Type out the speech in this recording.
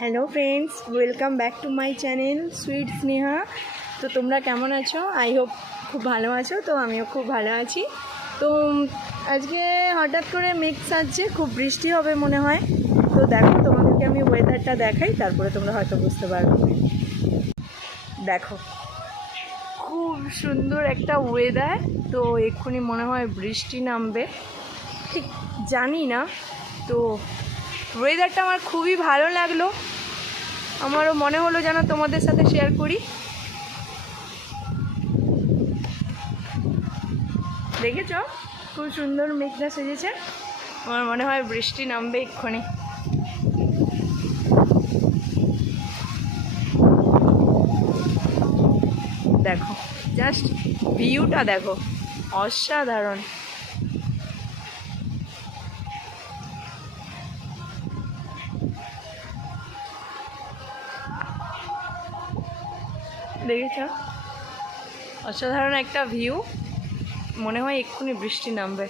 Hello friends, welcome back to my channel sweet Sneha. তো তোমরা কেমন আছো? আই হোপ খুব ভালো আছো। তো আমিও খুব ভালো আছি। তো আজকে হঠাৎ করে মেঘ সাজছে, খুব বৃষ্টি হবে মনে হয়। তো দেখো, তোমাদেরকে আমি ওয়েদারটা দেখাই, তারপরে তোমরা হয়তো বুঝতে পারবে। দেখো, খুব সুন্দর একটা ওয়েদার। তো এক্ষুনি মনে হয় বৃষ্টি নামবে, ঠিক জানি না। তো ওয়েদারটা আমার খুবই ভালো লাগলো, আমারও মনে হলো যেন তোমাদের সাথে শেয়ার করি। দেখেছ খুব সুন্দর মেঘনা সেজেছে, আমার মনে হয় বৃষ্টি নামবে এক্ষুনি। দেখো জাস্ট ভিউটা দেখো, অসাধারণ। দেখেছ, অসাধারণ একটা ভিউ, মনে হয় এক্ষুনি বৃষ্টি নামবে।